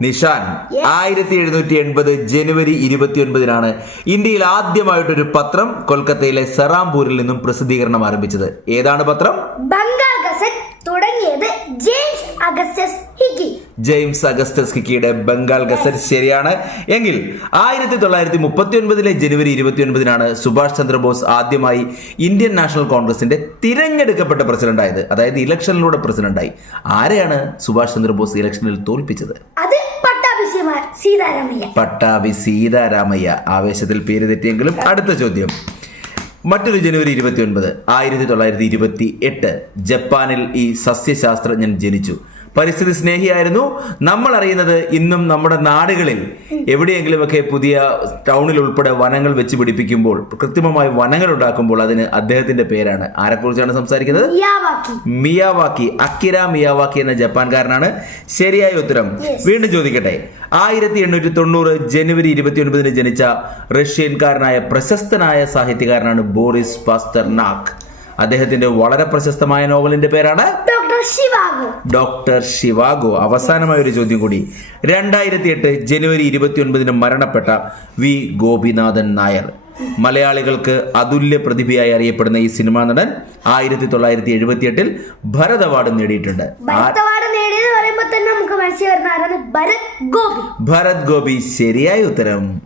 നിഷാൻ 1780 ജനുവരി 29 ഇന്ത്യയിൽ ആദ്യമായിട്ടൊരു പത്രം കൊൽക്കത്തയിലെ സറാംപൂരിൽ നിന്നും പ്രസിദ്ധീകരണം ആരംഭിച്ചത്. ഏതാണ് പത്രം? ബംഗാൾ ഗസറ്റ്. തുടങ്ങിയത് ജെയിംസ് അഗസ്റ്റസ് ഹിക്കിയുടെ ബംഗാൾ ഗസറ്റ് ശരിയാണ്. എങ്കിൽ 1939 ജനുവരി 29 സുഭാഷ് ചന്ദ്രബോസ് ആദ്യമായി ഇന്ത്യൻ നാഷണൽ കോൺഗ്രസിന്റെ തിരഞ്ഞെടുക്കപ്പെട്ട പ്രസിഡന്റ് ആയത്. അതായത് ഇലക്ഷനിലൂടെ പ്രസിഡന്റായി. ആരെയാണ് സുഭാഷ് ചന്ദ്രബോസ് ഇലക്ഷനിൽ തോൽപ്പിച്ചത്? പട്ടാഭി സീതാരാമയ്യ. ആവേശത്തിൽ പേര് തെറ്റിയെങ്കിലും അടുത്ത ചോദ്യം. മറ്റൊരു ജനുവരി 29 1928 ജപ്പാനിൽ ഈ സസ്യശാസ്ത്രജ്ഞൻ ജനിച്ചു. പരിസ്ഥിതി സ്നേഹിയായിരുന്നു. നമ്മൾ അറിയുന്നത് ഇന്നും നമ്മുടെ നാടുകളിൽ എവിടെയെങ്കിലുമൊക്കെ പുതിയ ടൗണിൽ ഉൾപ്പെടെ വനങ്ങൾ വെച്ച് പിടിപ്പിക്കുമ്പോൾ, കൃത്രിമമായി വനങ്ങൾ ഉണ്ടാക്കുമ്പോൾ അതിന് അദ്ദേഹത്തിന്റെ പേരാണ്. ആരെക്കുറിച്ചാണ് സംസാരിക്കുന്നത്? മിയാവാക്കി. അക്കിര മിയാവാക്കി എന്ന ജപ്പാൻകാരനാണ്. ശരിയായ ഉത്തരം. വീണ്ടും ചോദിക്കട്ടെ. 1890 ജനുവരി 29 ജനിച്ച റഷ്യൻകാരനായ പ്രശസ്തനായ സാഹിത്യകാരനാണ് ബോറിസ് പാസ്റ്റർനാക്. അദ്ദേഹത്തിന്റെ വളരെ പ്രശസ്തമായ നോവലിന്റെ പേരാണ് ഡോക്ടർ ഷിവാഗോ. അവസാനമായ ഒരു ചോദ്യം കൂടി. 2008 ജനുവരി 29 മരണപ്പെട്ട വി ഗോപിനാഥൻ നായർ. മലയാളികൾക്ക് അതുല്യ പ്രതിഭയായി അറിയപ്പെടുന്ന ഈ സിനിമാ നടൻ 1978 ഭരത് അവാർഡ് നേടിയിട്ടുണ്ട്. ഭരത് ഗോപി. ശരിയായ ഉത്തരം.